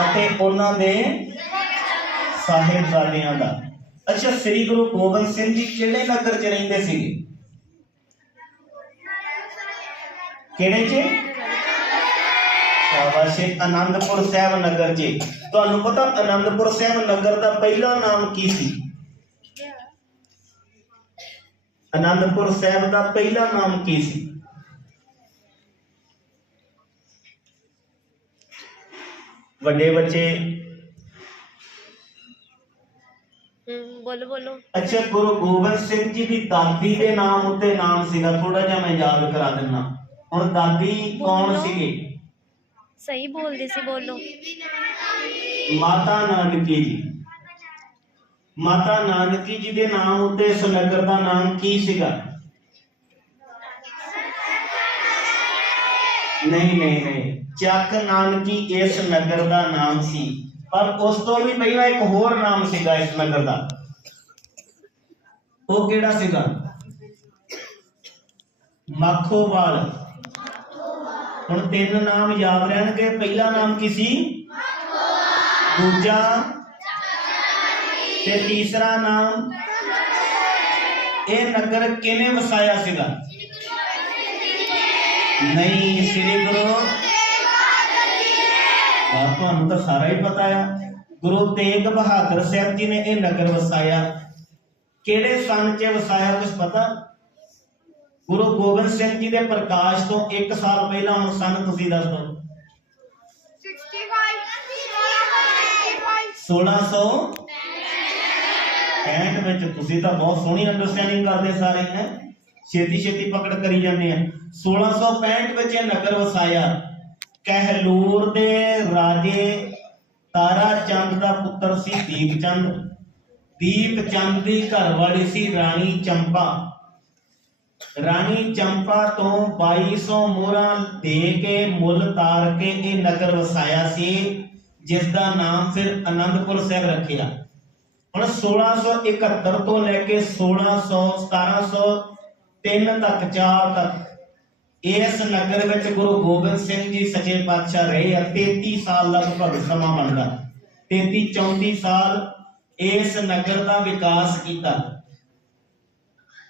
ਅਤੇ ਉਹਨਾਂ ਦੇ ਸਾਹਿਬਜ਼ਾਦਿਆਂ ਦਾ। ਅੱਛਾ, ਸ੍ਰੀ ਗੁਰੂ ਗੋਬਿੰਦ ਸਿੰਘ ਜੀ ਕਿਹੜੇ ਨਗਰ 'ਚ ਰਹਿੰਦੇ ਸੀਗੇ? ਕਿਹੜੇ 'ਚ? ਸ਼ਾਬਾਸ਼ ਅਨੰਦਪੁਰ ਸਾਹਿਬ ਨਗਰ 'ਚ। ਤੁਹਾਨੂੰ ਪਤਾ ਅਨੰਦਪੁਰ ਸਾਹਿਬ ਨਗਰ ਦਾ ਪਹਿਲਾ ਨਾਮ ਕੀ ਸੀ? ਅਨੰਦਪੁਰ ਸਾਹਿਬ ਦਾ ਪਹਿਲਾ ਨਾਮ ਕੀ ਸੀ? ਵੱਡੇ ਬੱਚੇ? ਬੋਲੋ ਬੋਲੋ। ਅੱਛਾ ਗੁਰੂ ਗੋਬਿੰਦ ਸਿੰਘ ਜੀ ਦੀ ਦਾਦੀ ਦੇ ਨਾਮ ਉੱਤੇ ਨਾਮ ਸੀਗਾ ਥੋੜਾ ਜਿਹਾ ਮੈਂ ਯਾਦ ਕਰਾ ਦਿੰਨਾ ਹੁਣ ਦਾਦੀ ਕੌਣ। ਸੀਗੇ? ਸਹੀ ਬੋਲਦੇ ਸੀ ਬੋਲੋ। ਮਾਤਾ ਨਾਨਕੀ ਜੀ। ਮਾਤਾ ਨਾਨਕੀ ਜੀ ਦੇ ਨਾਮ ਉੱਤੇ ਇਸ ਨਗਰ ਦਾ ਨਾਮ ਕੀ ਸੀਗਾ? ਨਹੀਂ ਨਹੀਂ ਨਹੀਂ। ਚੱਕ ਨਾਨਕੀ ਇਸ ਨਗਰ ਦਾ ਨਾਮ ਸੀ। ਪਰ ਉਸ ਤੋਂ ਵੀ ਪਹਿਲਾਂ ਇੱਕ ਹੋਰ ਨਾਮ ਸੀਗਾ ਇਸ ਨਗਰ ਦਾ। ਉਹ ਕਿਹੜਾ ਸੀਗਾ? ਮੱਖੋਵਾਲ। ਹੁਣ ਤਿੰਨ ਨਾਮ ਯਾਦ ਰਹਿਣਗੇ। ਪਹਿਲਾ ਨਾਮ ਕੀ ਸੀ? ਦੂਜਾ ਤੇ ਤੀਸਰਾ ਨਾਮ। ਇਹ ਨਗਰ ਕਿਹਨੇ ਵਸਾਇਆ ਸੀਗਾ? ਨਹੀਂ ਸ੍ਰੀ ਗੁਰੂ ਆ ਤੁਹਾਨੂੰ ਤਾਂ ਸਾਰਾ ਹੀ ਪਤਾ ਆ। ਗੁਰੂ ਤੇਗ ਬਹਾਦਰ ਸਾਹਿਬ ਜੀ ਨੇ ਇਹ ਨਗਰ ਵਸਾਇਆ। ਕਿਹੜੇ ਸੰਨ 'ਚ ਵਸਾਇਆ ਕੁਝ ਪਤਾ? ਗੁਰੂ ਗੋਬਿੰਦ ਸਿੰਘ ਜੀ ਦੇ ਪ੍ਰਕਾਸ਼ ਤੋਂ 1 ਸਾਲ ਪਹਿਲਾਂ ਹੁਣ ਸੰਨ ਤੁਸੀਂ ਦੱਸ ਦਿਓ। 1665 ਵਿੱਚ ਤੁਸੀਂ ਤਾਂ ਬਹੁਤ ਸੋਹਣੀ ਅੰਡਰਸਟੈਂਡਿੰਗ ਕਰਦੇ ਸਾਰੇ, ਹੈ? ਛੇਤੀ ਛੇਤੀ ਪਕੜ ਕਰੀ ਜਾਂਦੇ ਆ। 1665 ਵਿੱਚ ਇਹ ਨਗਰ ਵਸਾਇਆ। ਕਹਿਲੂਰ ਦੇ ਰਾਜੇ ਤਾਰਾ ਚੰਦ ਦਾ ਪੁੱਤਰ ਸੀ ਦੀਪ ਚੰਦ। ਦੀਪ ਚੰਦ ਦੀ ਘਰਵਾਲੀ ਸੀ ਰਾਣੀ ਚੰਪਾ। ਰਾਣੀ ਚੰਪਾ ਤੋਂ 2200 ਮੋਹਰਾਂ ਦੇ ਕੇ ਮੁੱਲ ਤਾਰ ਕੇ ਇਹ ਨਗਰ ਵਸਾਇਆ ਸੀ ਜਿਸ ਦਾ ਨਾਮ ਫਿਰ ਆਨੰਦਪੁਰ ਸਾਹਿਬ ਰੱਖਿਆ। ਹੁਣ 1671 ਤੋਂ ਲੈ ਕੇ 1600 1703 ਤੱਕ 4 ਤੱਕ ਇਸ ਨਗਰ ਵਿੱਚ ਗੁਰੂ ਗੋਬਿੰਦ ਸਿੰਘ ਜੀ ਸੱਚੇ ਪਾਤਸ਼ਾਹ ਰਹੇ ਆ 33 ਸਾਲ ਲਗਭਗ ਸਮਾਂ ਮੰਨਦਾ। 33 34 ਸਾਲ ਇਸ ਨਗਰ ਦਾ ਵਿਕਾਸ ਕੀਤਾ।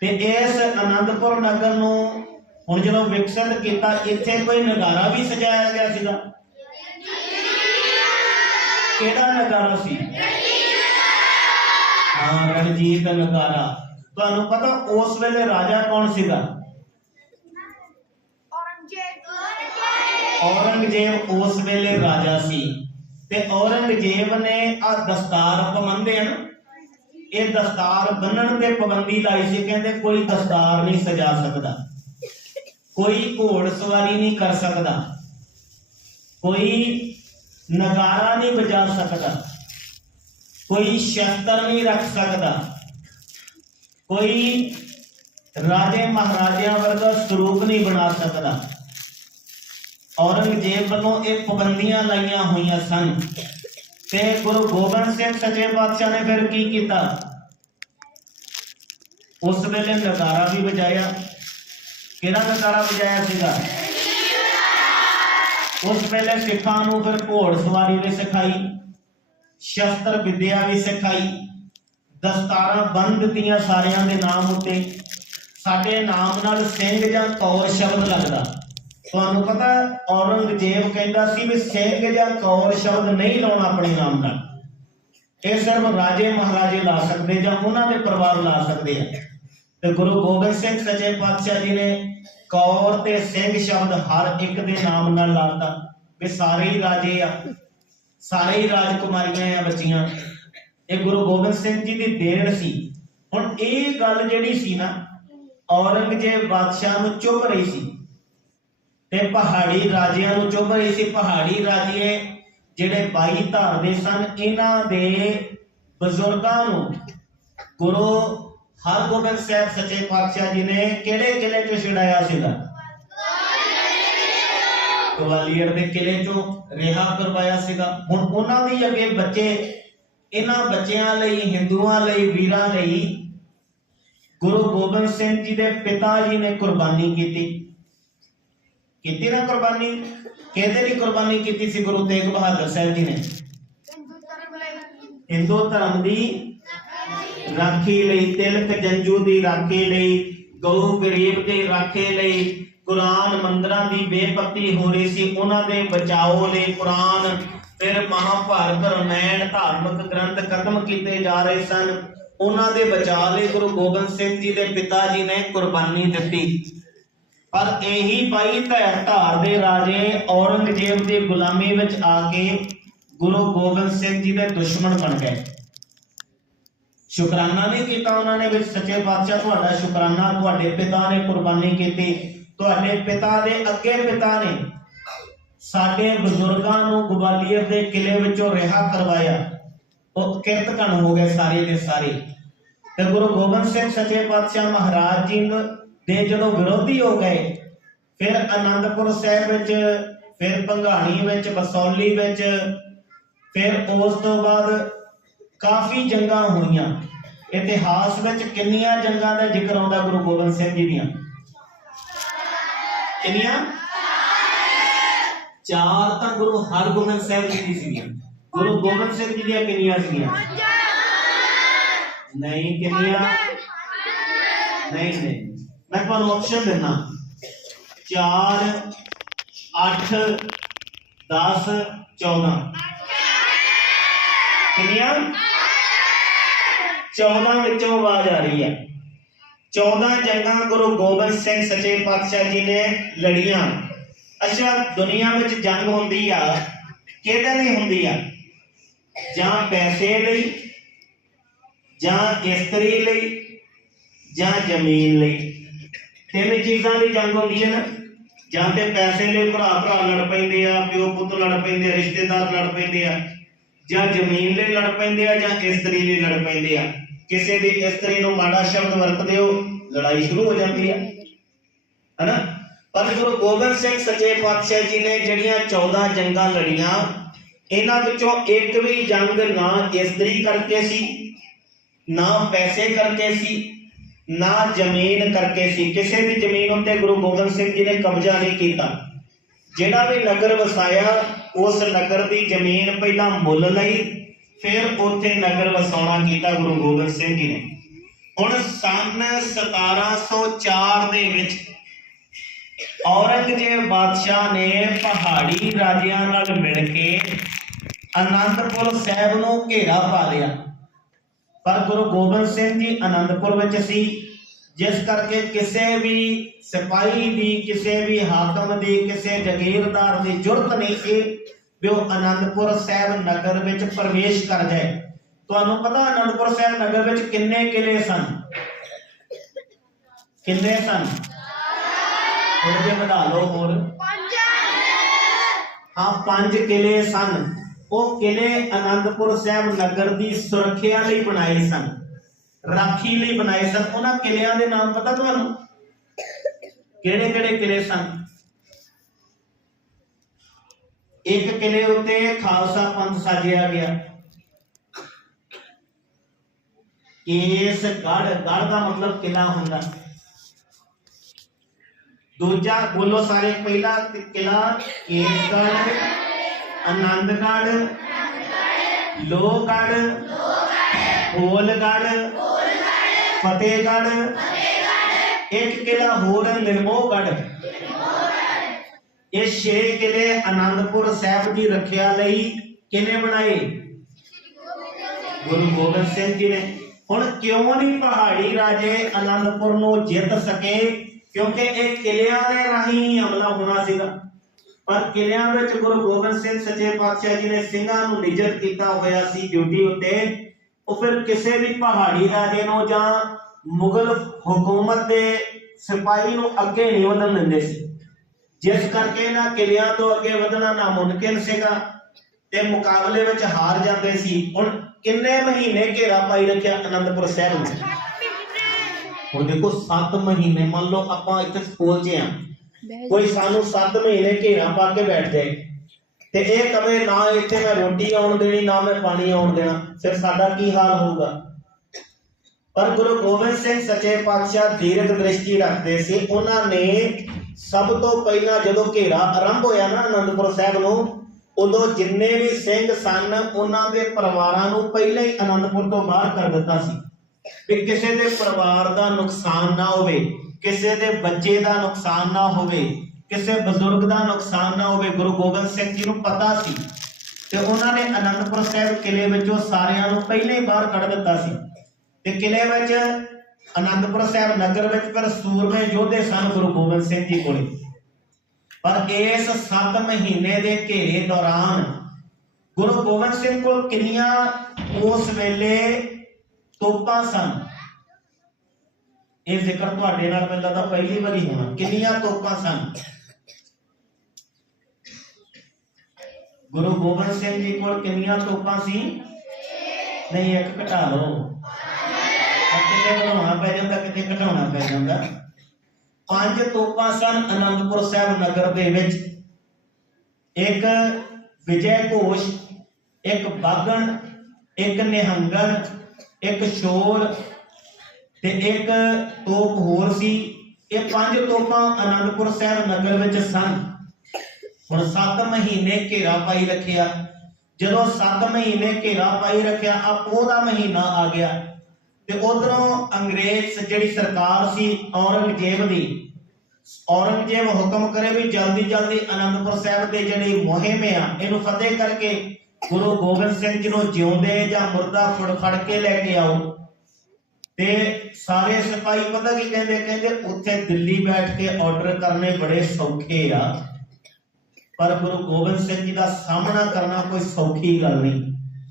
ਤੇ ਇਸ ਆਨੰਦਪੁਰ ਨਗਰ ਨੂੰ ਹੁਣ ਜਦੋਂ ਵਿਕਸਿਤ ਕੀਤਾ, ਇੱਥੇ ਕੋਈ ਨਗਾਰਾ ਵੀ ਸਜਾਇਆ ਗਿਆ ਸੀਗਾ? ਕਿਹੜਾ ਨਗਾਰਾ ਸੀ? ਹਾਂ, ਰਣਜੀਤ ਨਗਾਰਾ। ਤੁਹਾਨੂੰ ਪਤਾ ਉਸ ਵੇਲੇ ਰਾਜਾ ਕੌਣ ਸੀਗਾ? ਔਰੰਗਜ਼ੇਬ ਉਸ ਵੇਲੇ ਰਾਜਾ ਸੀ ਤੇ ਔਰੰਗਜ਼ੇਬ ਨੇ ਆ ਦਸਤਾਰ ਪਮੰਦੇ ਹਨ, ਇਹ ਦਸਤਾਰ ਬੰਨਣ ਤੇ ਪਾਬੰਦੀ ਲਾਈ ਸੀ, ਕਹਿੰਦੇ ਕੋਈ ਦਸਤਾਰ ਨਹੀਂ ਸਜਾ ਸਕਦਾ, ਕੋਈ ਘੋੜ ਸਵਾਰੀ ਨਹੀਂ ਕਰ ਸਕਦਾ, ਕੋਈ ਨਗਾਰਾ ਨਹੀਂ ਵਜਾ ਸਕਦਾ, ਕੋਈ ਸ਼ਸਤਰ ਨਹੀਂ ਰੱਖ ਸਕਦਾ, ਕੋਈ ਰਾਜੇ ਮਹਾਰਾਜਿਆਂ ਵਰਗਾ ਸਰੂਪ ਨਹੀਂ ਬਣਾ ਸਕਦਾ। ਔਰੰਗਜ਼ੇਬ ਵੱਲੋਂ ਇਹ ਪਾਬੰਦੀਆਂ ਲਾਈਆਂ ਹੋਈਆਂ ਸਨ। ਤੇ ਗੁਰੂ ਗੋਬਿੰਦ ਸਿੰਘ ਸੱਚੇ ਪਾਤਸ਼ਾਹ ਨੇ ਫਿਰ ਕੀ ਕੀਤਾ? ਉਸ ਵੇਲੇ ਨਗਾਰਾ ਵੀ ਵਜਾਇਆ। ਕਿਹੜਾ ਨਗਾਰਾ ਵਜਾਇਆ ਸੀਗਾ? ਉਸ ਵੇਲੇ ਸਿੱਖਾਂ ਨੂੰ ਫਿਰ ਘੋੜ ਸਵਾਰੀ ਵੀ ਸਿਖਾਈ, ਸ਼ਸਤਰ ਵਿਦਿਆ ਵੀ ਸਿਖਾਈ, ਦਸਤਾਰਾਂ ਬੰਨ ਦਿੱਤੀਆਂ ਸਾਰਿਆਂ ਦੇ ਨਾਮ ਉੱਤੇ। ਸਾਡੇ ਨਾਮ ਨਾਲ ਸਿੰਘ ਜਾਂ ਤੌਰ ਸ਼ਬਦ ਲੱਗਦਾ। ਤੁਹਾਨੂੰ ਪਤਾ ਔਰੰਗਜ਼ੇਬ ਕਹਿੰਦਾ ਸੀ ਵੀ ਸਿੰਘ ਜਾਂ ਕੌਰ ਸ਼ਬਦ ਨਹੀਂ ਲਾਉਣਾ ਆਪਣੇ ਨਾਮ ਨਾਲ। ਇਹ ਸਿਰਫ ਰਾਜੇ ਮਹਾਰਾਜੇ ਲਾ ਸਕਦੇ ਜਾਂ ਉਹਨਾਂ ਦੇ ਪਰਿਵਾਰ ਲਾ ਸਕਦੇ ਆ। ਤੇ ਗੁਰੂ ਗੋਬਿੰਦ ਸਿੰਘ ਸੱਚੇ ਪਾਤਸ਼ਾਹ ਜੀ ਨੇ ਕੌਰ ਤੇ ਸਿੰਘ ਸ਼ਬਦ ਹਰ ਇੱਕ ਦੇ ਨਾਮ ਨਾਲ ਲਾਤਾ ਵੀ ਸਾਰੇ ਹੀ ਰਾਜੇ ਆ, ਸਾਰੇ ਹੀ ਰਾਜਕੁਮਾਰੀਆਂ ਆ ਬੱਚੀਆਂ। ਇਹ ਗੁਰੂ ਗੋਬਿੰਦ ਸਿੰਘ ਜੀ ਦੀ ਦੇਣ ਸੀ। ਹੁਣ ਇਹ ਗੱਲ ਜਿਹੜੀ ਸੀ ਨਾ, ਔਰੰਗਜ਼ੇਬ ਬਾਦਸ਼ਾਹ ਨੂੰ ਚੁੱਭ ਰਹੀ ਸੀ। ਤੇ ਪਹਾੜੀ ਰਾਜਿਆਂ ਨੂੰ ਚੁੱਭ ਰਹੀ ਸੀ। ਪਹਾੜੀ ਰਾਜੇ ਜਿਹੜੇ 22 ਧਾਰ ਸਨ, ਇਹਨਾਂ ਦੇ ਬਜ਼ੁਰਗਾਂ ਨੂੰ ਗੁਰੂ ਹਰਗੋਬਿੰਦ ਸਾਹਿਬ ਸੱਚੇ ਪਾਤਸ਼ਾਹ ਜੀ ਨੇ ਕਿਹੜੇ ਕਿਲੇ ਚੋਂ ਛੁਡਾਇਆ ਸੀਗਾ? ਗਵਾਲੀਅਰ ਦੇ ਕਿਲੇ ਚੋਂ ਰਿਹਾ ਕਰਵਾਇਆ ਸੀਗਾ। ਹੁਣ ਉਹਨਾਂ ਦੀ ਅੱਗੇ ਬੱਚੇ, ਇਹਨਾਂ ਬੱਚਿਆਂ ਲਈ, ਹਿੰਦੂਆਂ ਲਈ, ਵੀਰਾਂ ਲਈ ਗੁਰੂ ਗੋਬਿੰਦ ਸਿੰਘ ਜੀ ਦੇ ਪਿਤਾ ਜੀ ਨੇ ਕੁਰਬਾਨੀ ਕੀਤੀ। ਕੀਤੀ ਨਾ ਕੁਰਬਾਨੀ? ਕਿਹਦੇ ਲਈ ਕੁਰਬਾਨੀ ਕੀਤੀ ਸੀ ਗੁਰੂ ਤੇਗ ਬਹਾਦਰ ਸਾਹਿਬ ਜੀ ਨੇ। ਹਿੰਦੂ ਧਰਮ ਦੀ ਰਾਖੀ ਲਈ, ਤਿਲਕ ਜੰਜੂ ਦੀ ਰਾਖੀ ਲਈ, ਗਊ ਗਰੀਬ ਦੀ ਰਾਖੀ ਲਈ, ਕੁਰਾਨ ਮੰਦਰਾਂ ਦੀ ਬੇਪੱਤੀ ਹੋ ਰਹੀ ਸੀ, ਉਹਨਾਂ ਦੇ ਬਚਾਓ ਲਈ ਕੁਰਾਨ, ਫਿਰ ਮਹਾਭਾਰਤ ਰਮਾਇਣ ਧਾਰਮਿਕ ਗ੍ਰੰਥ ਖਤਮ ਕੀਤੇ ਜਾ ਰਹੇ ਸਨ। ਉਹਨਾਂ ਦੇ ਬਚਾਅ ਲਈ ਗੁਰੂ ਗੋਬਿੰਦ ਸਿੰਘ ਜੀ ਦੇ ਪਿਤਾ ਜੀ ਨੇ ਕੁਰਬਾਨੀ ਦਿੱਤੀ। ਪਰ ਇਹੀ ਪਾਈ ਧੈਰ ਧਾਰ ਦੇ ਰਾਜੇ ਔਰੰਗਜ਼ੇਬ ਦੀ ਗੁਲਾਮੀ ਵਿੱਚ ਆ ਕੇ ਗੁਰੂ ਗੋਬਿੰਦ ਸਿੰਘ ਜੀ ਦੇ ਦੁਸ਼ਮਣ ਬਣ ਗਏ। ਸ਼ੁਕਰਾਨਾ ਨਹੀਂ ਕੀਤਾ ਉਹਨਾਂ ਨੇ ਵੀ, ਸੱਚੇ ਪਾਤਸ਼ਾਹ ਤੁਹਾਡਾ ਸ਼ੁਕਰਾਨਾ, ਤੁਹਾਡੇ ਪਿਤਾ ਨੇ ਕੁਰਬਾਨੀ ਕੀਤੀ। ਤੁਹਾਡੇ ਪਿਤਾ ਦੇ ਅੱਗੇ ਪਿਤਾ ਨੇ ਸਾਡੇ ਬਜ਼ੁਰਗਾਂ ਨੂੰ ਗਵਾਲੀਅਰ ਦੇ ਕਿਲੇ ਵਿੱਚੋਂ ਰਿਹਾ ਕਰਵਾਇਆ। ਉਹ ਕਿਰਤਕਣ ਹੋ ਗਏ ਸਾਰੇ ਦੇ ਸਾਰੇ। ਤੇ ਗੁਰੂ ਗੋਬਿੰਦ ਸਿੰਘ ਸੱਚੇ ਪਾਤਸ਼ਾਹ ਮਹਾਰਾਜ ਜੀ ਨੂੰ- ਦੇ ਜਦੋਂ ਵਿਰੋਧੀ ਹੋ ਗਏ ਫਿਰ ਆਨੰਦਪੁਰ ਸਾਹਿਬ ਵਿੱਚ ਫਿਰ ਭੰਗਾਣੀ ਵਿੱਚ ਬਸੌਲੀ ਵਿੱਚ ਫਿਰ ਉਸ ਤੋਂ ਬਾਅਦ ਕਾਫੀ ਜੰਗਾਂ ਹੋਈਆਂ। ਇਤਿਹਾਸ ਵਿੱਚ ਕਿੰਨੀਆਂ ਜੰਗਾਂ ਦਾ ਜ਼ਿਕਰ ਆਉਂਦਾ ਗੁਰੂ ਗੋਬਿੰਦ ਸਿੰਘ ਜੀ ਦੀਆਂ? ਕਿੰਨੀਆਂ? ਚਾਰ ਤਾਂ ਗੁਰੂ ਹਰਗੋਬਿੰਦ ਸਾਹਿਬ ਜੀ ਦੀ ਸੀਗੀਆਂ। ਗੁਰੂ ਗੋਬਿੰਦ ਸਿੰਘ ਜੀ ਦੀਆਂ ਕਿੰਨੀਆਂ ਸੀਗੀਆਂ? ਨਹੀਂ ਕਿੰਨੀਆਂ? ਨਹੀਂ ਨਹੀਂ। ਮੈਂ ਤੁਹਾਨੂੰ ਆਪਸ਼ਨ ਦਿੰਦਾ। 4 8 10 14 ਕਿੰਨੀਆਂ? 14 ਵਿੱਚੋਂ ਆਵਾਜ਼ ਆ ਰਹੀ ਹੈ। 14 ਜੰਗਾਂ ਗੁਰੂ ਗੋਬਿੰਦ ਸਿੰਘ ਸੱਚੇ ਪਾਤਸ਼ਾਹ ਜੀ ਨੇ ਲੜੀਆਂ। ਅੱਛਾ, ਦੁਨੀਆ ਵਿੱਚ ਜੰਗ ਹੁੰਦੀ ਆ, ਕਿਹਦੇ ਲਈ ਹੁੰਦੀ ਆ? ਜਾਂ ਪੈਸੇ ਲਈ, ਜਾਂ ਇਸਤਰੀ ਲਈ, ਜਾਂ ਜ਼ਮੀਨ ਲਈ। ਤਿੰਨ ਚੀਜ਼ਾਂ ਦੀ ਜੰਗ ਹੁੰਦੀ ਹੈ ਨਾ। ਜਾਂ ਤੇ ਪੈਸੇ ਲਈ ਭਰਾ ਭਰਾ ਲੜ ਪੈਂਦੇ ਆ, ਪਿਓ ਪੁੱਤ ਲੜ ਪੈਂਦੇ ਆ, ਰਿਸ਼ਤੇਦਾਰ ਲੜ ਪੈਂਦੇ ਆ, ਜਾਂ ਜ਼ਮੀਨ ਲਈ ਲੜ ਪੈਂਦੇ ਆ, ਜਾਂ ਇਸਤਰੀ ਲਈ ਲੜ ਪੈਂਦੇ ਆ। ਕਿਸੇ ਦੀ ਇਸਤਰੀ ਨੂੰ ਮਾੜਾ ਸ਼ਬਦ ਵਰਤਦੇ ਹੋ, ਲੜਾਈ ਸ਼ੁਰੂ ਹੋ ਜਾਂਦੀ ਆ। ਹਨਾ? ਪਰ ਗੁਰੂ ਗੋਬਿੰਦ ਸਿੰਘ ਸੱਚੇ ਪਾਤਸ਼ਾਹ ਜੀ ਨੇ ਜਿਹੜੀਆਂ 14 ਜੰਗਾਂ ਲੜੀਆਂ, ਇਹਨਾਂ ਵਿੱਚੋਂ ਇੱਕ ਵੀ ਜੰਗ ਨਾ ਇਸਤਰੀ ਕਰਕੇ ਸੀ, ਨਾ ਪੈਸੇ ਕਰਕੇ ਸੀ ਨਾ ਜ਼ਮੀਨ ਕਰਕੇ ਸੀ। ਕਿਸੇ ਵੀ ਜ਼ਮੀਨ ਉੱਤੇ ਗੁਰੂ ਗੋਬਿੰਦ ਸਿੰਘ ਜੀ ਨੇ ਕਬਜ਼ਾ ਨਹੀਂ ਕੀਤਾ। ਜਿਹੜਾ ਵੀ ਨਗਰ ਵਸਾਇਆ, ਉਸ ਨਗਰ ਦੀ ਜ਼ਮੀਨ ਪਹਿਲਾਂ ਮੁੱਲ ਲਈ, ਫਿਰ ਉੱਥੇ ਨਗਰ ਵਸਾਉਣਾ ਕੀਤਾ ਗੁਰੂ ਗੋਬਿੰਦ ਸਿੰਘ ਜੀ ਨੇ। ਹੁਣ ਸਨ 1704 ਦੇ ਵਿੱਚ ਔਰੰਗਜ਼ੇਬ ਬਾਦਸ਼ਾਹ ਨੇ ਪਹਾੜੀ ਰਾਜਿਆਂ ਨਾਲ ਮਿਲ ਕੇ ਅਨੰਦਪੁਰ ਸਾਹਿਬ ਨੂੰ ਘੇਰਾ ਪਾ ਲਿਆ। ਪਰ ਗੁਰੂ ਗੋਬਿੰਦ ਸਿੰਘ ਜੀ ਆਨੰਦਪੁਰ ਵਿੱਚ ਸੀ ਜਿਸ ਕਰਕੇ ਕਿਸੇ ਵੀ ਸਿਪਾਹੀ ਦੀ ਕਿਸੇ ਵੀ ਹਾਕਮ ਦੀ ਕਿਸੇ ਜ਼ਗੀਰਦਾਰ ਦੀ ਜ਼ਰੂਰਤ ਨਹੀਂ ਸੀ ਵੀ ਉਹ ਆਨੰਦਪੁਰ ਸਾਹਿਬ ਨਗਰ ਵਿੱਚ ਪ੍ਰਵੇਸ਼ ਕਰ ਜਾਏ। ਤੁਹਾਨੂੰ ਪਤਾ ਆਨੰਦਪੁਰ ਸਾਹਿਬ ਨਗਰ ਵਿੱਚ ਕਿੰਨੇ ਕਿਲੇ ਸਨ? ਕਿੰਨੇ ਸਨ? ਥੋੜੇ ਜਿਹਾ ਵਧਾ ਲਓ ਹੋਰ। ਹਾਂ ਪੰਜ ਕਿਲੇ ਸਨ। ਉਹ ਕਿਲੇ ਆਨੰਦਪੁਰ ਸਾਹਿਬ ਨਗਰ ਦੀ ਸੁਰੱਖਿਆ ਲਈ ਬਣਾਏ ਸਨ, ਰਾਖੀ ਲਈ ਬਣਾਏ ਸਨ। ਉਹਨਾਂ ਕਿਲਿਆਂ ਦੇ ਨਾਮ ਪਤਾ ਤੁਹਾਨੂੰ? ਕਿਹੜੇ ਕਿਹੜੇ ਕਿਲੇ ਸਨ? ਇੱਕ ਕਿਲੇ ਉੱਤੇ ਖਾਲਸਾ ਪੰਥ ਸਾਜਿਆ ਗਿਆ। ਕੇਸ ਗੜ ਗੜ ਦਾ ਮਤਲਬ ਕਿਲਾ ਹੁੰਦਾ। ਦੂਜਾ ਬੋਲੋ ਸਾਰੇ, ਪਹਿਲਾ ਕਿਲਾ ਕੇਸਗੜ੍ਹ ਆਨੰਦਗੜ੍ਹ। ਲੋਹਗੜ੍ਹ। ਹੋਲਗੜ੍ਹ। ਫਤਿਹਗੜ੍ਹ। ਇੱਕ ਕਿਲਾ ਹੋਰ ਹੈ ਨਿਰਮੋਹਗੜ੍ਹ। ਇਹ ਛੇ ਕਿਲੇ ਆਨੰਦਪੁਰ ਸਾਹਿਬ ਦੀ ਰੱਖਿਆ ਲਈ ਕਿਨੇ ਬਣਾਏ? ਗੁਰੂ ਗੋਬਿੰਦ ਸਿੰਘ ਜੀ ਨੇ। ਹੁਣ ਕਿਉਂ ਨਹੀਂ ਪਹਾੜੀ ਰਾਜੇ ਆਨੰਦਪੁਰ ਨੂੰ ਜਿੱਤ ਸਕੇ? ਕਿਉਂਕਿ ਇਹ ਕਿਲਿਆਂ ਦੇ ਰਾਹੀਂ ਹਮਲਾ ਹੋਣਾ ਸੀਗਾ। ਪਰ ਕਿਲਿਆਂ ਵਿੱਚ ਗੁਰੂ ਗੋਬਿੰਦ ਸਿੰਘ ਸੱਚੇ ਪਾਤਸ਼ਾਹ ਜੀ ਨੇ ਸਿੰਘਾਂ ਨੂੰ ਨਿਜਤ ਕੀਤਾ ਹੋਇਆ ਸੀ ਡਿਊਟੀ ਉੱਤੇ ਉਹ ਫਿਰ ਕਿਸੇ ਵੀ ਪਹਾੜੀ ਰਾਜੇ ਨੂੰ ਜਾਂ ਮੁਗਲ ਹਕੂਮਤ ਦੇ ਸਿਪਾਹੀ ਨੂੰ ਅੱਗੇ ਨਹੀਂ ਵਧਣ ਦਿੰਦੇ ਸੀ। ਜਿਸ ਕਰਕੇ ਇਹਨਾਂ ਕਿਲਿਆਂ ਤੋਂ ਅੱਗੇ ਵਧਣਾ ਨਾਮੁਮਕਿਨ ਸੀਗਾ ਤੇ ਮੁਕਾਬਲੇ ਵਿੱਚ ਹਾਰ ਜਾਂਦੇ ਸੀ। ਹੁਣ ਕਿੰਨੇ ਮਹੀਨੇ ਘੇਰਾ ਪਾਈ ਰੱਖਿਆ ਅਨੰਦਪੁਰ ਸਾਹਿਬ ਨੂੰ ਹੁਣ ਦੇਖੋ 7 ਮਹੀਨੇ ਮੰਨ ਲਓ ਆਪਾਂ ਇੱਥੇ ਸਕੂਲ 'ਚ ਆ ਕੋਈ ਸਾਨੂੰ 7 ਮਹੀਨੇ ਘੇਰਾ ਪਾ ਕੇ ਬੈਠ ਜਾਏ। ਤੇ ਇਹ ਕਵੇ, ਨਾ ਇੱਥੇ ਮੈਂ ਰੋਟੀ ਆਉਣ ਦੇਣੀ, ਨਾ ਮੈਂ ਪਾਣੀ ਆਉਣ ਦੇਣਾ, ਫਿਰ ਸਾਡਾ ਕੀ ਹਾਲ ਹੋਊਗਾ? ਪਰ ਗੁਰੂ ਗੋਬਿੰਦ ਸਿੰਘ ਸੱਚੇ ਪਾਤਸ਼ਾਹ ਦੀਰਘ ਦ੍ਰਿਸ਼ਟੀ ਰੱਖਦੇ ਸੀ। ਉਹਨਾਂ ਨੇ ਸਭ ਤੋਂ ਪਹਿਲਾਂ ਜਦੋਂ ਘੇਰਾ ਆਰੰਭ ਹੋਇਆ ਨਾ ਅਨੰਦਪੁਰ ਸਾਹਿਬ ਨੂੰ, ਉਦੋਂ ਜਿੰਨੇ ਵੀ ਸਿੰਘ ਸਨ, ਉਹਨਾਂ ਦੇ ਪਰਿਵਾਰਾਂ ਨੂੰ ਪਹਿਲਾਂ ਹੀ ਅਨੰਦਪੁਰ ਤੋਂ ਬਾਹਰ ਕਰ ਦਿੱਤਾ ਸੀ। ਵੀ ਕਿਸੇ ਦੇ ਪਰਿਵਾਰ ਦਾ ਨੁਕਸਾਨ ਨਾ ਹੋਵੇ। ਕਿਸੇ ਦੇ ਬੱਚੇ ਦਾ ਨੁਕਸਾਨ ਨਾ ਹੋਵੇ, ਕਿਸੇ ਬਜ਼ੁਰਗ ਦਾ ਨੁਕਸਾਨ ਨਾ ਹੋਵੇ, ਗੁਰੂ ਗੋਬਿੰਦ ਸਿੰਘ ਜੀ ਨੂੰ ਪਤਾ ਸੀ ਤੇ ਉਹਨਾਂ ਨੇ ਅਨੰਦਪੁਰ ਸਾਹਿਬ ਕਿਲੇ ਵਿੱਚੋਂ ਸਾਰਿਆਂ ਨੂੰ ਪਹਿਲਾਂ ਹੀ ਬਾਹਰ ਕੱਢ ਦਿੱਤਾ ਸੀ। ਤੇ ਕਿਲੇ ਵਿੱਚ ਅਨੰਦਪੁਰ ਸਾਹਿਬ ਨਗਰ ਵਿੱਚ ਪਰ ਸੂਰਮੇ ਯੋਧੇ ਸਨ ਗੁਰੂ ਗੋਬਿੰਦ ਸਿੰਘ ਜੀ ਕੋਲੇ। ਪਰ ਇਸ 7 ਮਹੀਨੇ ਦੇ ਘੇਰੇ ਦੌਰਾਨ ਗੁਰੂ ਗੋਬਿੰਦ ਸਿੰਘ ਕੋਲ ਕਿੰਨੀਆਂ ਉਸ ਵੇਲੇ ਤੋਪਾਂ ਸਨ ਇਹ ਜ਼ਿਕਰ ਤੁਹਾਡੇ ਨਾਲ ਮੈਨੂੰ ਲੱਗਦਾ ਪਹਿਲੀ ਵਾਰੀ ਹੋਣਾ। ਕਿੰਨੀਆਂ ਤੋਪਾਂ ਸਨ? ਗੁਰੂ ਗੋਬਿੰਦ ਸਿੰਘ ਜੀ ਕੋਲ ਕਿੰਨੀਆਂ ਤੋਪਾਂ ਸੀ? ਨਹੀਂ, ਇੱਕ ਘਟਾ ਲਓ। ਕਿਤੇ ਬਣਾਉਣਾ ਪੈ ਜਾਂਦਾ ਕਿਤੇ ਘਟਾਉਣਾ ਪੈ ਜਾਂਦਾ? ਪੰਜ ਤੋਪਾਂ ਸਨ ਅਨੰਦਪੁਰ ਸਾਹਿਬ ਨਗਰ ਦੇ ਵਿੱਚ। ਇੱਕ ਵਿਜੈ ਘੋਸ਼, ਇੱਕ ਬਾਗਣ, ਇੱਕ ਨਿਹੰਗਣ, ਇੱਕ ਸ਼ੋਰ ਤੇ ਇੱਕ ਤੋਪ ਹੋਰ ਸੀ, ਇਹ ਪੰਜ ਤੋਪਾਂ ਅਨੰਦਪੁਰ ਸਾਹਿਬ ਨਗਰ ਵਿੱਚ ਸਨ। ਹੁਣ 7 ਮਹੀਨੇ ਘੇਰਾ ਪਾਈ ਰੱਖਿਆ। ਜਦੋਂ 7 ਮਹੀਨੇ ਘੇਰਾ ਪਾਈ ਰੱਖਿਆ ਆ ਉਹਦਾ ਮਹੀਨਾ ਆ ਗਿਆ। ਤੇ ਉਧਰੋਂ ਅੰਗਰੇਜ਼ ਜਿਹੜੀ ਸਰਕਾਰ ਸੀ ਔਰੰਗਜ਼ੇਬ ਦੀ, ਔਰੰਗਜ਼ੇਬ ਹੁਕਮ ਕਰੇ ਵੀ ਜਲਦੀ ਜਲਦੀ ਅਨੰਦਪੁਰ ਸਾਹਿਬ ਦੇ ਜਿਹੜੀ ਮੁਹਿੰਮ ਆ, ਇਹਨੂੰ ਫਤਿਹ ਕਰਕੇ ਗੁਰੂ ਗੋਬਿੰਦ ਸਿੰਘ ਜੀ ਨੂੰ ਜਿਉਂਦੇ ਜਾਂ ਮੁਰਦਾ ਫੜ ਫੜ ਕੇ ਲੈ ਕੇ ਆਓ। ਤੇ ਸਾਰੇ ਸਿਪਾਹੀ ਪਤਾ ਕੀ ਕਹਿੰਦੇ? ਕਹਿੰਦੇ ਉੱਥੇ ਦਿੱਲੀ ਬੈਠ ਕੇ ਆਰਡਰ ਕਰਨੇ ਬੜੇ ਸੌਖੇ ਆ। ਪਰ ਗੁਰੂ ਗੋਬਿੰਦ ਸਿੰਘ ਜੀ ਦਾ ਸਾਹਮਣਾ ਕਰਨਾ ਕੋਈ ਸੌਖੀ ਗੱਲ ਨਹੀਂ,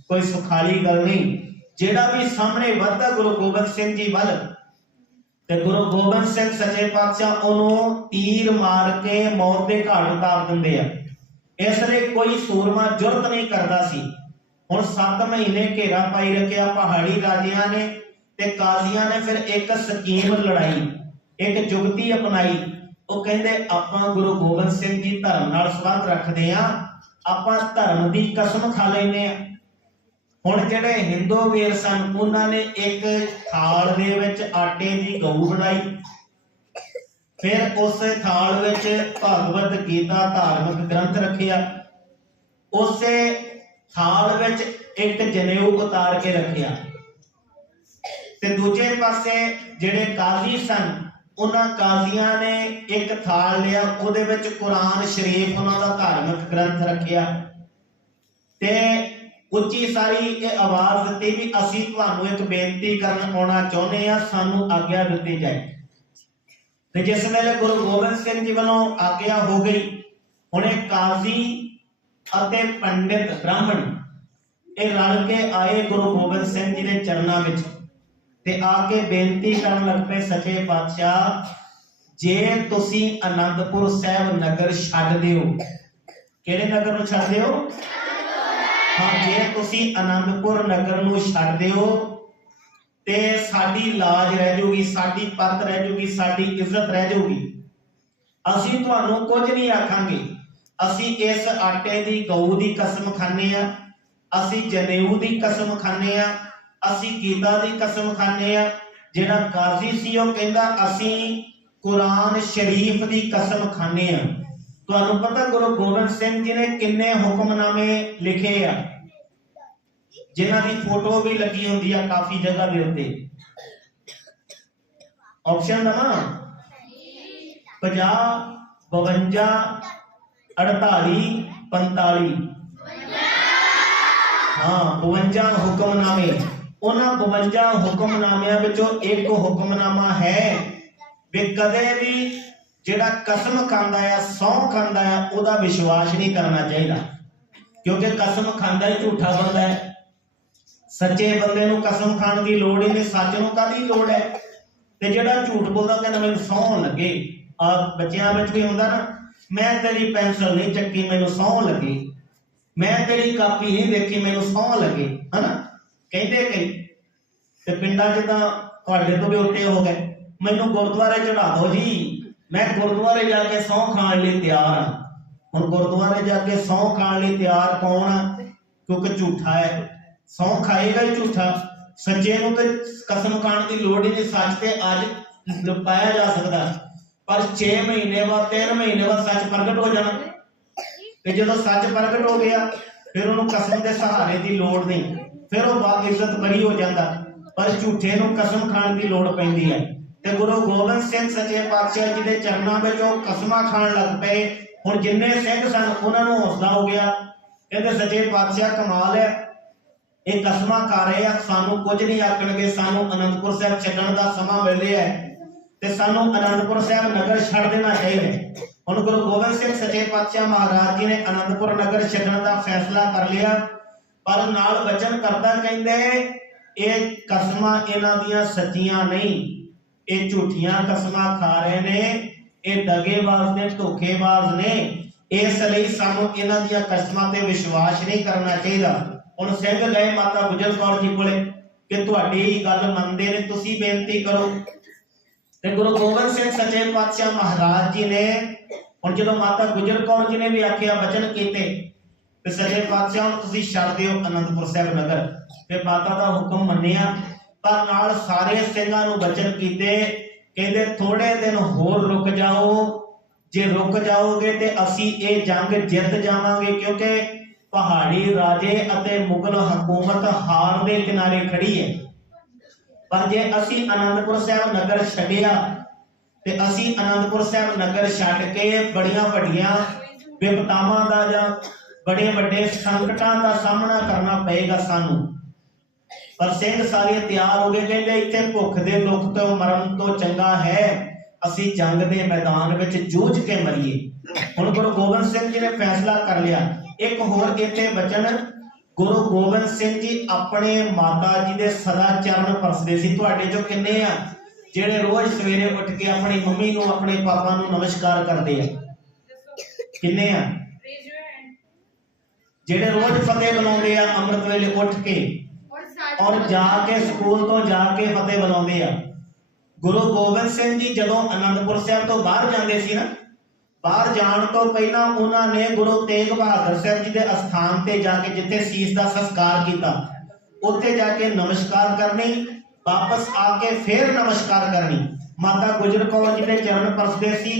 ਕੋਈ ਸੁਖਾਲੀ ਗੱਲ ਨਹੀਂ। ਜਿਹੜਾ ਵੀ ਸਾਹਮਣੇ ਵੱਧਦਾ ਗੁਰੂ ਗੋਬਿੰਦ ਸਿੰਘ ਜੀ ਵੱਲ, ਤੇ ਗੁਰੂ ਗੋਬਿੰਦ ਸਿੰਘ ਸੱਚੇ ਪਾਤਸ਼ਾਹ ਉਹਨੂੰ ਤੀਰ ਮਾਰ ਕੇ ਮੌਤ ਦੇ ਘਾਟ ਉਤਾਰ ਦਿੰਦੇ ਆ। ਇਸ ਲਈ ਕੋਈ ਸੂਰਮਾ ਜੁਰਤ ਨਹੀਂ ਕਰਦਾ ਸੀ। ਹੁਣ 7 ਮਹੀਨੇ ਘੇਰਾ ਪਾਈ ਰੱਖਿਆ, ਪਹਾੜੀ ਰਾਜਿਆਂ ਨੇ ਤੇ ਕਾਜ਼ੀਆਂ ਨੇ ਫਿਰ ਇੱਕ ਸਕੀਮ ਲੜਾਈ, ਇੱਕ ਜੁਗਤੀ ਅਪਣਾਈ। ਉਹ ਕਹਿੰਦੇ, ਆਪਾਂ ਗੁਰੂ ਗੋਬਿੰਦ ਸਿੰਘ ਜੀ ਧਰਮ ਨਾਲ ਸੰਬੰਧ ਰੱਖਦੇ ਆ ਆਪਾਂ ਧਰਮ ਦੀ ਕਸਮ ਖਾ ਲੈਨੇ ਆ ਹੁਣ ਜਿਹੜੇ ਹਿੰਦੂ ਵੀਰ ਸਨ, ਉਹਨਾਂ ਨੇ ਇੱਕ ਥਾਲ ਦੇ ਵਿੱਚ ਆਟੇ ਦੀ ਗਊ ਬਣਾਈ। ਫਿਰ ਉਸ ਥਾਲ ਵਿੱਚ ਭਗਵਤ ਗੀਤਾ ਧਾਰਮਿਕ ਗ੍ਰੰਥ ਰੱਖਿਆ। ਉਸੇ ਥਾਲ ਵਿੱਚ ਇੱਕ ਜਨੇਊ ਉਤਾਰ ਕੇ ਰੱਖਿਆ। ਤੇ ਦੂਜੇ ਪਾਸੇ ਜਿਹੜੇ ਕਾਜ਼ੀ ਸਨ, ਉਹਨਾਂ ਕਾਜ਼ੀਆਂ ਨੇ ਇੱਕ ਥਾਲ ਲਿਆ, ਉਹਦੇ ਵਿੱਚ ਕੁਰਾਨ ਸ਼ਰੀਫ ਉਹਨਾਂ ਦਾ ਧਾਰਮਿਕ ਗ੍ਰੰਥ ਰੱਖਿਆ। ਤੇ ਉੱਚੀ ਸਾਰੀ ਇਹ ਆਵਾਜ਼ ਦਿੱਤੀ ਵੀ ਅਸੀਂ ਤੁਹਾਨੂੰ ਇੱਕ ਬੇਨਤੀ ਕਰਨ ਆਉਣਾ ਚਾਹੁੰਦੇ ਆ ਸਾਨੂੰ ਆਗਿਆ ਦਿੱਤੀ ਜਾਏ। ਤੇ ਜਿਸ ਵੇਲੇ ਗੁਰੂ ਗੋਬਿੰਦ ਸਿੰਘ ਜੀ ਵੱਲੋਂ ਆਗਿਆ ਹੋ ਗਈ ਹੁਣ ਕਾਜ਼ੀ ਅਤੇ ਪੰਡਿਤ ਬ੍ਰਾਹਮਣ ਇਹ ਰਲ ਕੇ ਆਏ ਗੁਰੂ ਗੋਬਿੰਦ ਸਿੰਘ ਜੀ ਦੇ ਚਰਨਾਂ ਵਿੱਚ। ਤੇ ਆ ਕੇ ਬੇਨਤੀ ਕਰਨ ਲੱਗ ਪਏ ਸੱਚੇ ਪਾਤਸ਼ਾਹ, ਜੇ ਤੁਸੀਂ ਆਨੰਦਪੁਰ ਸਾਹਿਬ ਨਗਰ ਛੱਡ ਦਿਓ। ਕਿਹੜੇ ਨਗਰ ਨੂੰ ਛੱਡ ਦਿਓ? ਹਾਂ, ਜੇ ਤੁਸੀਂ ਆਨੰਦਪੁਰ ਨਗਰ ਨੂੰ ਛੱਡ ਦਿਓ, ਤੇ ਸਾਡੀ ਲਾਜ ਰਹਿ ਜੂਗੀ ਸਾਡੀ ਪਰਤ ਰਹਿ ਜੂਗੀ ਸਾਡੀ ਇੱਜ਼ਤ ਰਹਿ ਜੂਗੀ ਅਸੀਂ ਤੁਹਾਨੂੰ ਕੁਝ ਨਹੀਂ ਆਖਾਂਗੇ। ਅਸੀਂ ਇਸ ਆਟੇ ਦੀ ਗਊ ਦੀ ਕਸਮ ਖਾਂਦੇ ਆ ਅਸੀਂ ਜਨੇਊ ਦੀ ਕਸਮ ਖਾਂਦੇ ਆ ਅਸੀਂ ਗੀਤਾ ਦੀ ਕਸਮ ਖਾਂਦੇ ਆ ਜਿਹੜਾ ਕਾਜ਼ੀ ਸੀ, ਉਹ ਕਹਿੰਦਾ, ਅਸੀਂ ਕੁਰਾਨ ਸ਼ਰੀਫ ਦੀ ਕਸਮ ਖਾਂਦੇ ਆ ਤੁਹਾਨੂੰ ਪਤਾ ਗੁਰੂ ਗੋਬਿੰਦ ਸਿੰਘ ਜੀ ਨੇ ਕਿੰਨੇ ਹੁਕਮਨਾਮੇ ਲਿਖੇ ਆ? ਜਿਨ੍ਹਾਂ ਦੀ ਫੋਟੋ ਵੀ ਲੱਗੀ ਹੁੰਦੀ ਆ ਕਾਫੀ ਜਗ੍ਹਾ ਦੇ ਉੱਤੇ। ਆਪਸ਼ਨ ਦਵਾਂ 50 52 48 45 ਹਾਂ 52 ਹੁਕਮਨਾਮੇ। ਉਹਨਾਂ 52 ਹੁਕਮਨਾਮਿਆਂ ਵਿੱਚੋਂ ਇੱਕ ਹੁਕਮਨਾਮਾ ਹੈ ਵੀ ਕਦੇ ਵੀ ਜਿਹੜਾ ਕਸਮ ਖਾਂਦਾ ਆ ਸਹੁੰ ਖਾਂਦਾ ਆ, ਉਹਦਾ ਵਿਸ਼ਵਾਸ ਨਹੀਂ ਕਰਨਾ ਚਾਹੀਦਾ। ਕਿਉਂਕਿ ਕਸਮ ਖਾਂਦਾ ਹੀ ਝੂਠਾ ਬੰਦਾ ਹੈ। ਸੱਚੇ ਬੰਦੇ ਨੂੰ ਕਸਮ ਖਾਣ ਦੀ ਲੋੜ ਹੀ ਨਹੀਂ, ਸੱਚ ਨੂੰ ਕਾਹਦੀ ਲੋੜ ਹੈ? ਤੇ ਜਿਹੜਾ ਝੂਠ ਬੋਲਦਾ ਕਹਿੰਦਾ ਮੈਨੂੰ ਸਹੁੰ ਲੱਗੇ। ਆ ਬੱਚਿਆਂ ਵਿੱਚ ਵੀ ਹੁੰਦਾ ਨਾ, ਮੈਂ ਤੇਰੀ ਪੈਨਸਲ ਨਹੀਂ ਚੱਕੀ, ਮੈਨੂੰ ਸਹੁੰ ਲੱਗੀ। ਮੈਂ ਤੇਰੀ ਕਾਪੀ ਨਹੀਂ ਦੇਖੀ ਮੈਨੂੰ ਸਹੁੰ ਲੱਗੇ, ਹਨਾ? ਕਹਿੰਦੇ ਕਈ ਤੇ ਪਿੰਡਾਂ 'ਚ ਤਾਂ ਤੁਹਾਡੇ ਤੋਂ ਵੀ ਉੱਤੇ ਹੋ ਗਏ। ਮੈਨੂੰ ਗੁਰਦੁਆਰੇ ਚੜਾ ਦਿਓ ਜੀ। ਮੈਂ ਗੁਰਦੁਆਰੇ ਜਾ ਕੇ ਸਹੁੰ ਖਾਣ ਲਈ ਤਿਆਰ ਹਾਂ ਹੁਣ ਗੁਰਦੁਆਰੇ ਜਾ ਕੇ ਸਹੁੰ ਖਾਣ ਲਈ ਤਿਆਰ ਕੌਣ ਆ? ਕਿਉਂਕਿ ਝੂਠਾ ਹੈ। ਸਹੁੰ ਖਾਏਗਾ ਹੀ ਝੂਠਾ। ਸੱਚੇ ਨੂੰ ਤੇ ਕਸਮ ਖਾਣ ਦੀ ਲੋੜ ਹੀ ਨਹੀਂ। ਸੱਚ ਤੇ ਅੱਜ ਪਾਇਆ ਜਾ ਸਕਦਾ। ਪਰ 6 ਮਹੀਨੇ ਬਾਅਦ 3 ਮਹੀਨੇ ਬਾਅਦ ਸੱਚ ਪ੍ਰਗਟ ਹੋ ਜਾਣਾ। ਤੇ ਜਦੋਂ ਸੱਚ ਪ੍ਰਗਟ ਹੋ ਗਿਆ, ਫਿਰ ਉਹਨੂੰ ਕਸਮ ਦੇ ਸਹਾਰੇ ਦੀ ਲੋੜ ਨਹੀਂ। ਫਿਰ ਉਹ ਬਾ ਇੱਜ਼ਤ ਬਰੀ ਹੋ ਜਾਂਦਾ, ਪਰ ਝੂਠੇ ਨੂੰ ਕਸਮ ਖਾਣ ਦੀ ਲੋੜ ਪੈਂਦੀ ਹੈ। ਤੇ ਗੁਰੂ ਗੋਬਿੰਦ ਸਿੰਘ ਸੱਚੇ ਪਾਤਸ਼ਾਹ ਜੀ ਦੇ ਚਰਨਾਂ ਵਿੱਚ ਉਹ ਕਸਮਾਂ ਖਾਣ ਲੱਗ ਪਏ। ਹੁਣ ਜਿੰਨੇ ਸਿੰਘ ਸਨ, ਉਹਨਾਂ ਨੂੰ ਹੌਸਲਾ ਹੋ ਗਿਆ। ਕਹਿੰਦੇ, ਸੱਚੇ ਪਾਤਸ਼ਾਹ, ਕਮਾਲ ਹੈ। ਇਹ ਕਸਮਾਂ ਖਾ ਰਹੇ ਆ। ਸਾਨੂੰ ਕੁਝ ਨਹੀਂ ਆਖਣਗੇ। ਸਾਨੂੰ ਅਨੰਦਪੁਰ ਸਾਹਿਬ ਛੱਡਣ ਦਾ ਸਮਾਂ ਮਿਲ ਰਿਹਾ ਹੈ। ਤੇ ਸਾਨੂੰ ਅਨੰਦਪੁਰ ਸਾਹਿਬ ਨਗਰ ਛੱਡ ਦੇਣਾ ਚਾਹੀਦਾ ਹੁਣ ਗੁਰੂ ਗੋਬਿੰਦ ਸਿੰਘ ਸੱਚੇ ਪਾਤਸ਼ਾਹ ਮਹਾਰਾਜ ਜੀ ਨੇ ਅਨੰਦਪੁਰ ਨਗਰ ਛੱਡਣ ਦਾ ਫੈਸਲਾ ਕਰ ਲਿਆ। ਪਰ ਨਾਲ ਵਚਨ ਕਰਦਾ ਕਹਿੰਦੇ ਇਹ ਕਸਮਾਂ ਇਹਨਾਂ ਦੀਆਂ ਸੱਚੀਆਂ ਨਹੀਂ। ਇਹ ਝੂਠੀਆਂ ਕਸਮਾਂ ਖਾ ਰਹੇ ਨੇ, ਇਹ ਦਗੇਬਾਜ਼ ਨੇ, ਧੋਖੇਬਾਜ਼ ਨੇ। ਇਸ ਲਈ ਸਾਨੂੰ ਇਹਨਾਂ ਦੀਆਂ ਕਸਮਾਂ ਤੇ ਵਿਸ਼ਵਾਸ ਨਹੀਂ ਕਰਨਾ ਚਾਹੀਦਾ। ਹੁਣ ਸਿੰਘ ਗਏ ਮਾਤਾ ਗੁਜਰ ਕੌਰ ਜੀ ਕੋਲੇ ਕਿ ਤੁਹਾਡੀ ਗੱਲ ਮੰਨਦੇ ਨੇ, ਤੁਸੀਂ ਬੇਨਤੀ ਕਰੋ। ਤੇ ਗੁਰੂ ਗੋਬਿੰਦ ਸਿੰਘ ਸੱਚੇ ਪਾਤਸ਼ਾਹ ਮਹਾਰਾਜ ਜੀ ਨੇ, ਹੁਣ ਜਦੋਂ ਮਾਤਾ ਗੁਜਰ ਕੌਰ ਜੀ ਨੇ ਵੀ ਆਖਿਆ ਬਚਨ ਕੀਤੇ ਤੇ ਸੱਚੇ ਪਾਤਸ਼ਾਹ ਨੂੰ ਤੁਸੀਂ ਛੱਡ ਦਿਓ ਅਨੰਦਪੁਰ ਸਾਹਿਬ ਨਗਰ। ਤੇ ਮਾਤਾ ਦਾ ਹੁਕਮ ਮੰਨਿਆ ਪਰ ਨਾਲ ਸਾਰੇ ਸਿੰਘਾਂ ਨੂੰ ਬਚਨ ਕੀਤੇ, ਕਹਿੰਦੇ ਥੋੜੇ ਦਿਨ ਹੋਰ ਰੁਕ ਜਾਓ। ਜੇ ਰੁਕ ਜਾਓਗੇ ਤੇ ਅਸੀਂ ਇਹ ਜੰਗ ਜਿੱਤ ਜਾਵਾਂਗੇ, ਕਿਉਂਕਿ ਪਹਾੜੀ ਰਾਜੇ ਅਤੇ ਮੁਗਲ ਹਕੂਮਤ ਹਾਰ ਦੇ ਕਿਨਾਰੇ ਖੜੀ ਹੈ। ਪਰ ਜੇ ਅਸੀਂ ਅਨੰਦਪੁਰ ਸਾਹਿਬ ਨਗਰ ਛੱਡਿਆ, ਤੇ ਅਸੀਂ ਅਨੰਦਪੁਰ ਸਾਹਿਬ ਨਗਰ ਛੱਡ ਕੇ ਬੜੀਆਂ ਵੱਡੀਆਂ ਵਿਪਤਾਵਾਂ ਦਾ ਜਾਂ ਬੜੇ ਵੱਡੇ ਸੰਕਟਾਂ ਦਾ ਸਾਹਮਣਾ ਕਰਨਾ ਪਏਗਾ ਸਾਨੂੰ। ਪਰ ਸਿੰਘ ਸਾਰੇ ਤਿਆਰ ਹੋ ਗਏ ਕਹਿੰਦੇ ਇੱਥੇ ਭੁੱਖ ਦੇ ਦੁੱਖ ਤੋਂ, ਮਰਨ ਤੋਂ ਚੰਗਾ ਹੈ। ਅਸੀਂ ਜੰਗ ਦੇ ਮੈਦਾਨ ਵਿੱਚ ਜੂਝ ਕੇ ਮਰੀਏ। ਹੁਣ ਗੁਰੂ ਗੋਬਿੰਦ ਸਿੰਘ ਜੀ ਨੇ ਫੈਸਲਾ ਕਰ ਲਿਆ। ਇੱਕ ਹੋਰ ਇੱਥੇ ਬਚਨ ਗੁਰੂ ਗੋਬਿੰਦ ਸਿੰਘ ਜੀ ਆਪਣੇ ਮਾਤਾ ਜੀ ਦੇ ਸਦਾ ਚਰਨ ਪਰਸਦੇ ਸੀ। ਤੁਹਾਡੇ ਚੋਂ ਕਿੰਨੇ ਆ ਜਿਹੜੇ ਰੋਜ਼ ਸਵੇਰੇ ਉੱਠ ਕੇ ਆਪਣੀ ਮੰਮੀ ਨੂੰ, ਆਪਣੇ ਪਾਪਾ ਨੂੰ ਨਮਸਕਾਰ ਕਰਦੇ ਆ? ਕਿੰਨੇ ਆ? ਜਿਹੜੇ ਰੋਜ਼ ਫਤਿਹ ਬੁਲਾਉਂਦੇ ਆ ਅੰਮ੍ਰਿਤ ਵੇਲੇ ਉੱਠ ਕੇ ਔਰ ਜਾ ਕੇ ਸਕੂਲ ਤੋਂ ਜਾ ਕੇ ਫਤਿਹ ਬੁਲਾਉਂਦੇ ਆ। ਗੁਰੂ ਗੋਬਿੰਦ ਸਿੰਘ ਜੀ ਜਦੋਂ ਅਨੰਦਪੁਰ ਸਾਹਿਬ ਤੋਂ ਬਾਹਰ ਜਾਂਦੇ ਸੀ ਨਾ ਬਾਹਰ ਜਾਣ ਤੋਂ ਪਹਿਲਾਂ ਉਹਨਾਂ ਨੇ ਗੁਰੂ ਤੇਗ ਬਹਾਦਰ ਸਾਹਿਬ ਜੀ ਦੇ ਅਸਥਾਨ ਤੇ ਜਾ ਕੇ ਜਿੱਥੇ ਸੀਸ ਦਾ ਸੰਸਕਾਰ ਕੀਤਾ ਉੱਥੇ ਜਾ ਕੇ ਨਮਸਕਾਰ ਕਰਨੀ ਵਾਪਸ ਆ ਕੇ ਫੇਰ ਨਮਸਕਾਰ ਕਰਨੀ। ਮਾਤਾ ਗੁਜਰ ਕੌਰ ਜੀ ਦੇ ਚਰਨ ਪਰਸਦੇ ਸੀ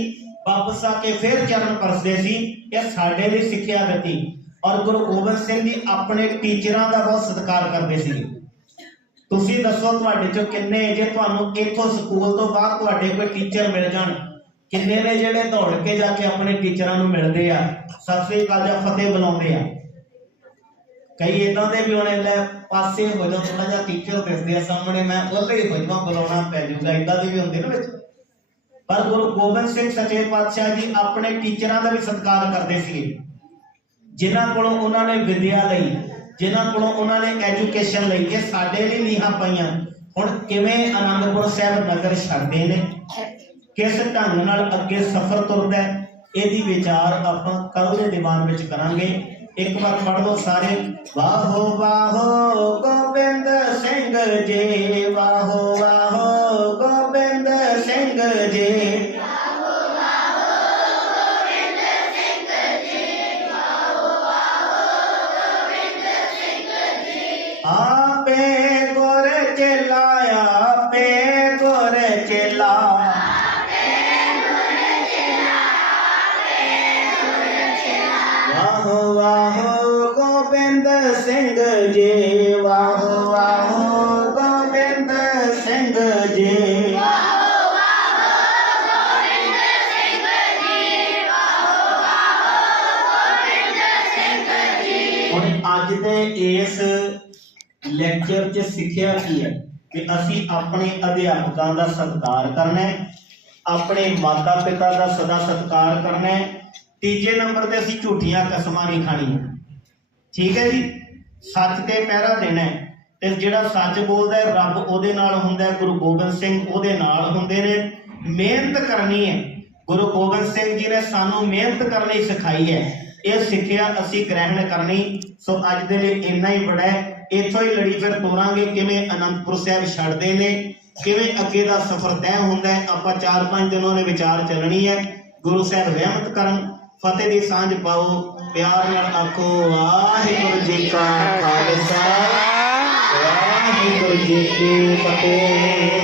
ਵਾਪਸ ਆ ਕੇ ਫੇਰ ਚਰਨ ਪਰਸਦੇ ਸੀ ਇਹ ਸਾਡੇ ਲਈ ਸਿੱਖਿਆ ਦਿੱਤੀ। ਔਰ ਗੁਰੂ ਗੋਬਿੰਦ ਸਿੰਘ ਜੀ ਆਪਣੇ ਟੀਚਰਾਂ ਦਾ ਬਹੁਤ ਸਤਿਕਾਰ ਕਰਦੇ ਸੀ। ਤੁਸੀਂ ਦੱਸੋ ਤੁਹਾਡੇ ਚੋਂ ਕਿੰਨੇ ਜੇ ਤੁਹਾਨੂੰ ਇੱਥੋਂ ਸਕੂਲ ਤੋਂ ਬਾਅਦ ਤੁਹਾਡੇ ਕੋਈ ਟੀਚਰ ਮਿਲ ਜਾਣ? ਕਿੰਨੇ ਨੇ ਜਿਹੜੇ ਦੌੜ ਕੇ ਜਾ ਕੇ ਆਪਣੇ ਟੀਚਰਾਂ ਨੂੰ ਮਿਲਦੇ ਆ? ਸਤਿ ਸ੍ਰੀ ਅਕਾਲ ਜਾਂ ਫਤਿਹ ਬੁਲਾਉਂਦੇ ਆ? ਕਈ ਇਦਾਂ ਦੇ ਵੀ ਹੋਣੇ ਲੈ, ਪਾਸੇ ਹੋ ਜਾ ਥੋੜਾ ਜਿਹਾ ਟੀਚਰ ਦਿਸਦੇ ਆ ਸਾਹਮਣੇ, ਮੈਂ ਉਹਦੇ ਹੀ ਵਜਵਾ ਬੁਲਾਉਣਾ ਪੈ ਜਾਊਗਾ ਇਦਾਂ ਦੇ ਵੀ ਹੁੰਦੇ ਨਾ ਵਿੱਚ। ਪਰ ਗੁਰੂ ਗੋਬਿੰਦ ਸਿੰਘ ਸੱਚੇ ਪਾਤਸ਼ਾਹ ਜੀ ਆਪਣੇ ਟੀਚਰਾਂ ਦਾ ਵੀ ਸਤਿਕਾਰ ਕਰਦੇ ਸੀਗੇ। ਜਿਨ੍ਹਾਂ ਕੋਲੋਂ ਉਹਨਾਂ ਨੇ ਵਿਦਿਆ ਲਈ, ਜਿਨ੍ਹਾਂ ਕੋਲੋਂ ਉਹਨਾਂ ਨੇ ਐਜੂਕੇਸ਼ਨ ਲਈ, ਇਹ ਸਾਡੇ ਲਈ ਨੀਹਾਂ ਪਾਈਆਂ। ਹੁਣ ਕਿਵੇਂ ਆਨੰਦਪੁਰ ਸਾਹਿਬ ਨਗਰ ਛੱਡਦੇ ਨੇ? ਕਿਸ ਢੰਗ ਨਾਲ ਅੱਗੇ ਸਫ਼ਰ ਤੁਰਦਾ ਹੈ? ਇਹਦੀ ਵਿਚਾਰ ਆਪਾਂ ਕੱਲ ਦੇ ਦੀਵਾਨ ਵਿੱਚ ਕਰਾਂਗੇ। ਇੱਕ ਵਾਰ ਪੜ੍ਹ ਲਓ ਸਾਰੇ। ਵਾਹੋ ਵਾਹੋ, ਗੋਬਿੰਦ ਸਿੰਘ ਜੀ, ਵਾਹੋ ਵਾਹੋ ਅਸੀਂ ਆਪਣੇ ਅਧਿਆਪਕਾਂ ਦਾ ਸਤਿਕਾਰ ਕਰਨਾ ਹੈ, ਆਪਣੇ ਮਾਤਾ ਪਿਤਾ ਦਾ ਸਦਾ ਸਤਿਕਾਰ ਕਰਨਾ ਹੈ, ਤੀਜੇ ਨੰਬਰ ਤੇ ਅਸੀਂ ਝੂਠੀਆਂ ਕਸਮਾਂ ਨਹੀਂ ਖਾਣੀਆਂ। ਠੀਕ ਹੈ ਜੀ? ਸੱਚ ਤੇ ਪਹਿਰਾ ਦੇਣਾ ਹੈ। ਤੇ ਜਿਹੜਾ ਸੱਚ ਬੋਲਦਾ ਹੈ, ਰੱਬ ਉਹਦੇ ਨਾਲ ਹੁੰਦਾ ਹੈ, ਗੁਰੂ ਗੋਬਿੰਦ ਸਿੰਘ ਉਹਦੇ ਨਾਲ ਹੁੰਦੇ ਨੇ। ਮਿਹਨਤ ਕਰਨੀ ਹੈ। ਗੁਰੂ ਗੋਬਿੰਦ ਸਿੰਘ ਜੀ ਨੇ ਸਾਨੂੰ ਮਿਹਨਤ ਕਰਨੀ ਸਿਖਾਈ ਹੈ। ਇਹ ਸਿੱਖਿਆ ਅਸੀਂ ਗ੍ਰਹਿਣ ਕਰਨੀ। ਸੋ ਅੱਜ ਦੇ ਲਈ ਇੰਨਾ ਹੀ ਬੜਾ ਹੈ। ਇੱਥੋਂ ਹੀ ਲੜੀ ਫਿਰ ਤੋਰਾਂਗੇ, ਕਿਵੇਂ ਅਨੰਦਪੁਰ ਸਾਹਿਬ ਛੱਡਦੇ ਨੇ, ਕਿਵੇਂ ਅੱਗੇ ਦਾ ਸਫ਼ਰ ਤੈਅ ਹੁੰਦਾ ਹੈ, ਆਪਾਂ 4-5 ਦਿਨ ਉਹਨੇ ਵਿਚਾਰ ਚੱਲਣੀ ਹੈ। ਗੁਰੂ ਸਾਹਿਬ ਰਹਿਮਤ ਕਰਨ, ਫਤਿਹ ਦੀ ਸਾਂਝ ਪਾਓ, ਪਿਆਰ ਨਾਲ ਆਖੋ, ਵਾਹਿਗੁਰੂ ਜੀ ਕਾ ਖਾਲਸਾ, ਵਾਹਿਗੁਰੂ ਜੀ ਕੀ ਫਤਿਹ।